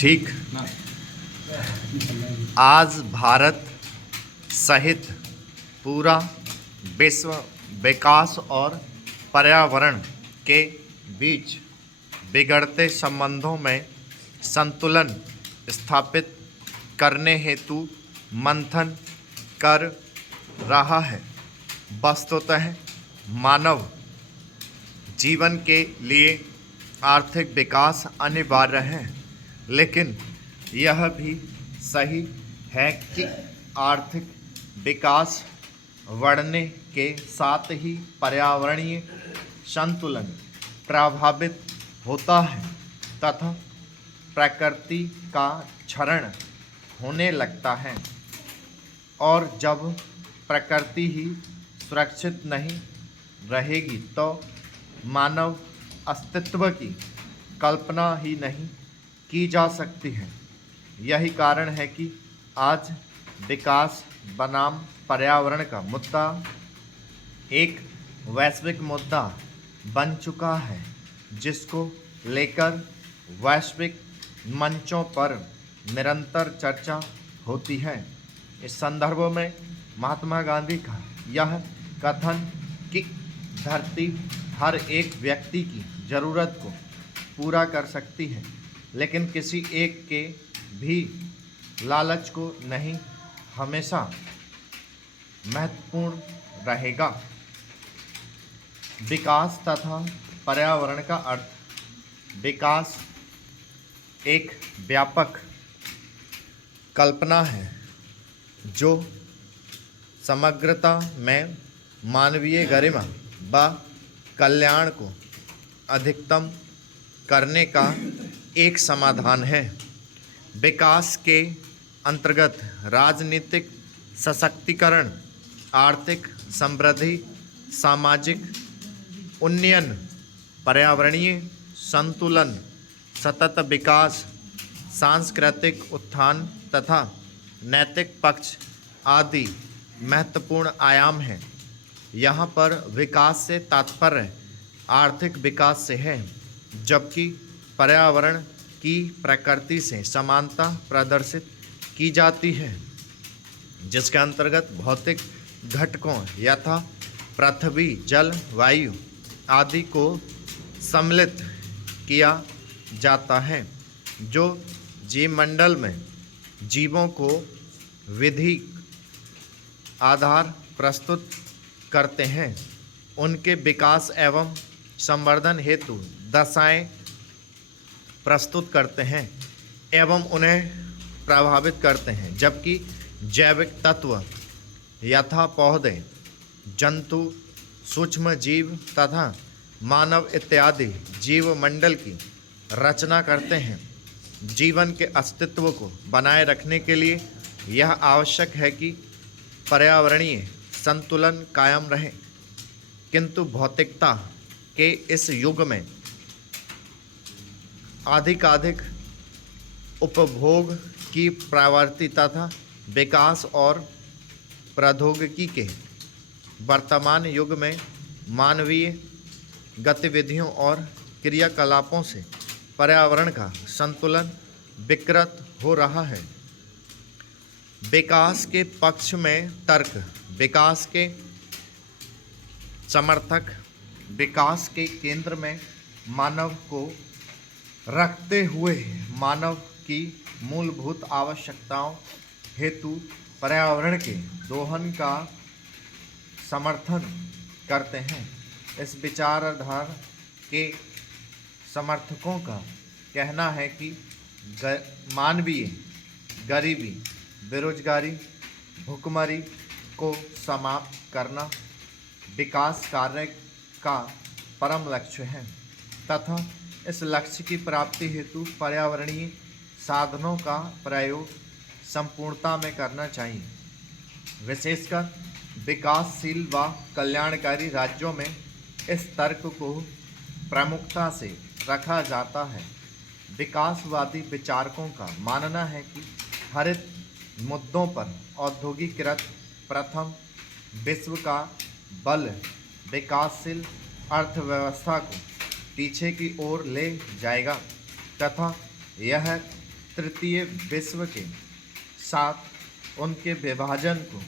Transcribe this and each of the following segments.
ठीक। आज भारत सहित पूरा विश्व विकास और पर्यावरण के बीच बिगड़ते संबंधों में संतुलन स्थापित करने हेतु मंथन कर रहा है। वस्तुतः मानव जीवन के लिए आर्थिक विकास अनिवार्य है, लेकिन यह भी सही है कि आर्थिक विकास बढ़ने के साथ ही पर्यावरणीय संतुलन प्रभावित होता है तथा प्रकृति का क्षरण होने लगता है। और जब प्रकृति ही सुरक्षित नहीं रहेगी तो मानव अस्तित्व की कल्पना ही नहीं की जा सकती है। यही कारण है कि आज विकास बनाम पर्यावरण का मुद्दा एक वैश्विक मुद्दा बन चुका है, जिसको लेकर वैश्विक मंचों पर निरंतर चर्चा होती है। इस संदर्भ में महात्मा गांधी का यह कथन कि धरती हर एक व्यक्ति की ज़रूरत को पूरा कर सकती है, लेकिन किसी एक के भी लालच को नहीं, हमेशा महत्वपूर्ण रहेगा। विकास तथा पर्यावरण का अर्थ। विकास एक व्यापक कल्पना है जो समग्रता में मानवीय गरिमा व कल्याण को अधिकतम करने का एक समाधान है। विकास के अंतर्गत राजनीतिक सशक्तिकरण, आर्थिक समृद्धि, सामाजिक उन्नयन, पर्यावरणीय संतुलन, सतत विकास, सांस्कृतिक उत्थान तथा नैतिक पक्ष आदि महत्वपूर्ण आयाम हैं। यहाँ पर विकास से तात्पर्य आर्थिक विकास से है, जबकि पर्यावरण की प्रकृति से समानता प्रदर्शित की जाती है, जिसके अंतर्गत भौतिक घटकों यथा पृथ्वी, जल, वायु आदि को सम्मिलित किया जाता है, जो जीवमंडल में जीवों को विधिक आधार प्रस्तुत करते हैं, उनके विकास एवं संवर्धन हेतु दशाएं प्रस्तुत करते हैं एवं उन्हें प्रभावित करते हैं, जबकि जैविक तत्व यथा पौधे, जंतु, सूक्ष्म जीव तथा मानव इत्यादि जीवमंडल की रचना करते हैं। जीवन के अस्तित्व को बनाए रखने के लिए यह आवश्यक है कि पर्यावरणीय संतुलन कायम रहे, किंतु भौतिकता के इस युग में अधिकाधिक उपभोग की प्रवृत्ति तथा विकास और प्रौद्योगिकी के वर्तमान युग में मानवीय गतिविधियों और क्रियाकलापों से पर्यावरण का संतुलन विकृत हो रहा है। विकास के पक्ष में तर्क। विकास के समर्थक विकास के केंद्र में मानव को रखते हुए मानव की मूलभूत आवश्यकताओं हेतु पर्यावरण के दोहन का समर्थन करते हैं। इस विचारधारा के समर्थकों का कहना है कि मानवीय गरीबी, बेरोजगारी, भुखमरी को समाप्त करना विकास कार्य का परम लक्ष्य है तथा इस लक्ष्य की प्राप्ति हेतु पर्यावरणीय साधनों का प्रयोग संपूर्णता में करना चाहिए। विशेषकर विकासशील व कल्याणकारी राज्यों में इस तर्क को प्रमुखता से रखा जाता है। विकासवादी विचारकों का मानना है कि हरित मुद्दों पर औद्योगिकीकृत प्रथम विश्व का बल विकासशील अर्थव्यवस्था को पीछे की ओर ले जाएगा। तथा यह तृतीय विश्व के साथ उनके विभाजन को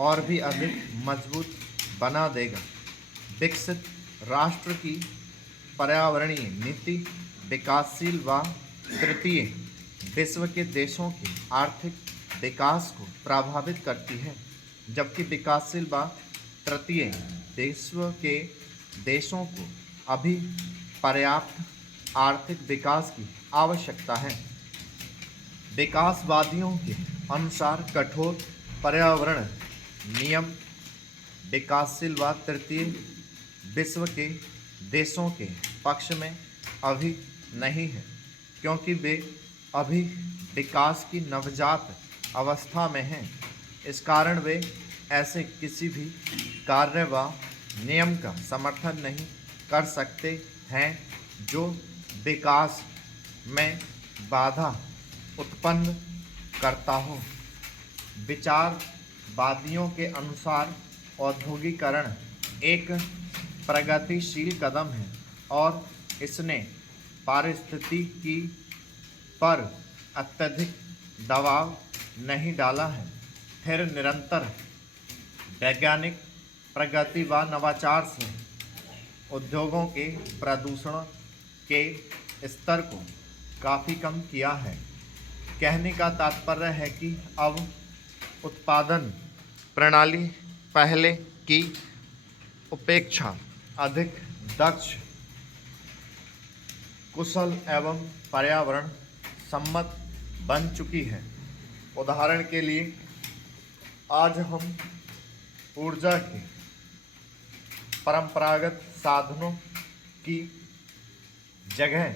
और भी अधिक मजबूत बना देगा। विकसित राष्ट्र की पर्यावरणीय नीति विकासशील व तृतीय विश्व के देशों के आर्थिक विकास को प्रभावित करती है, जबकि विकासशील व तृतीय विश्व के देशों को अभी पर्याप्त आर्थिक विकास की आवश्यकता है। विकासवादियों के अनुसार कठोर पर्यावरण नियम विकासशील व तृतीय विश्व के देशों के पक्ष में अभी नहीं है, क्योंकि वे अभी विकास की नवजात अवस्था में हैं। इस कारण वे ऐसे किसी भी कार्य व नियम का समर्थन नहीं कर सकते हैं जो विकास में बाधा उत्पन्न करता हो। विचारवादियों के अनुसार औद्योगिकरण एक प्रगतिशील कदम है और इसने पारिस्थितिकी पर अत्यधिक दबाव नहीं डाला है। फिर निरंतर वैज्ञानिक प्रगति व नवाचार से उद्योगों के प्रदूषण के स्तर को काफ़ी कम किया है। कहने का तात्पर्य है कि अब उत्पादन प्रणाली पहले की अपेक्षा अधिक दक्ष, कुशल एवं पर्यावरण सम्मत बन चुकी है। उदाहरण के लिए आज हम ऊर्जा के परंपरागत साधनों की जगह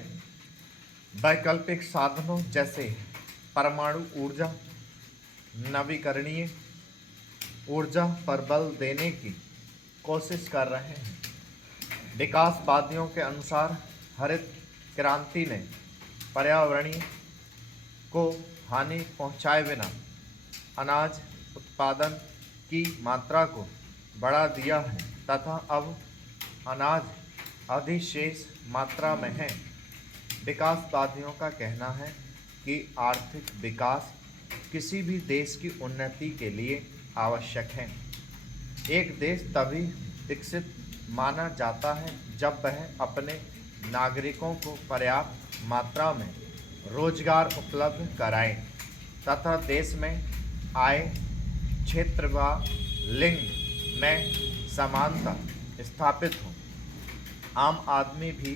वैकल्पिक साधनों जैसे परमाणु ऊर्जा, नवीकरणीय ऊर्जा पर बल देने की कोशिश कर रहे हैं। विकासवादियों के अनुसार हरित क्रांति ने पर्यावरणीय को हानि पहुंचाए बिना अनाज उत्पादन की मात्रा को बढ़ा दिया है तथा अब अनाज अधिशेष मात्रा में है। विकासवादियों का कहना है कि आर्थिक विकास किसी भी देश की उन्नति के लिए आवश्यक है। एक देश तभी विकसित माना जाता है जब वह अपने नागरिकों को पर्याप्त मात्रा में रोजगार उपलब्ध कराए तथा देश में आय, क्षेत्र व लिंग में समानता स्थापित हो। आम आदमी भी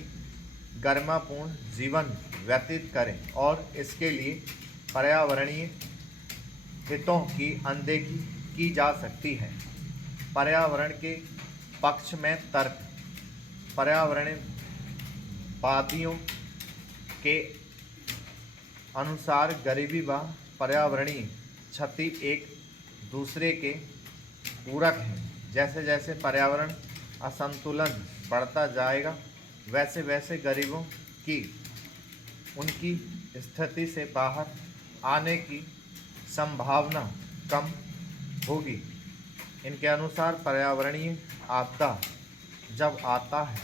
गरिमापूर्ण जीवन व्यतीत करें और इसके लिए पर्यावरणीय हितों की अनदेखी की जा सकती है। पर्यावरण के पक्ष में तर्क पर्यावरणवादियों के अनुसार गरीबी व पर्यावरणीय क्षति एक दूसरे के पूरक हैं। जैसे जैसे पर्यावरण असंतुलन बढ़ता जाएगा वैसे वैसे गरीबों की उनकी स्थिति से बाहर आने की संभावना कम होगी। इनके अनुसार पर्यावरणीय आपदा जब आता है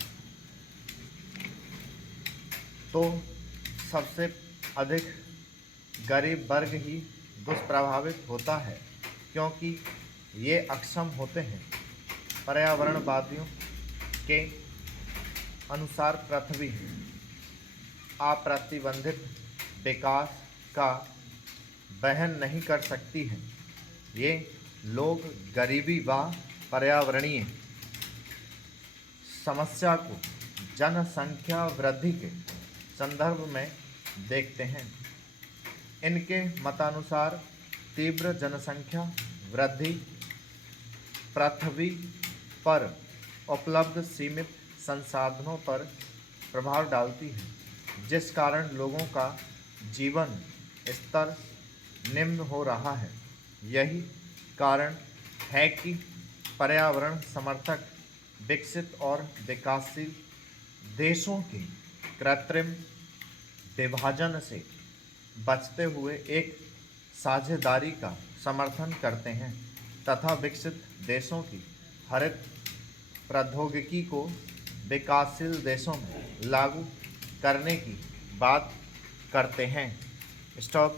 तो सबसे अधिक गरीब वर्ग ही दुष्प्रभावित होता है, क्योंकि ये अक्षम होते हैं। पर्यावरणवादियों के अनुसार पृथ्वी अप्रतिबंधित विकास का वहन नहीं कर सकती है। ये लोग गरीबी व पर्यावरणीय समस्या को जनसंख्या वृद्धि के संदर्भ में देखते हैं। इनके मतानुसार तीव्र जनसंख्या वृद्धि पृथ्वी पर उपलब्ध सीमित संसाधनों पर प्रभाव डालती है, जिस कारण लोगों का जीवन स्तर निम्न हो रहा है। यही कारण है कि पर्यावरण समर्थक विकसित और विकासशील देशों के कृत्रिम विभाजन से बचते हुए एक साझेदारी का समर्थन करते हैं तथा विकसित देशों की हरित प्रौद्योगिकी को विकासशील देशों में लागू करने की बात करते हैं। स्टॉप।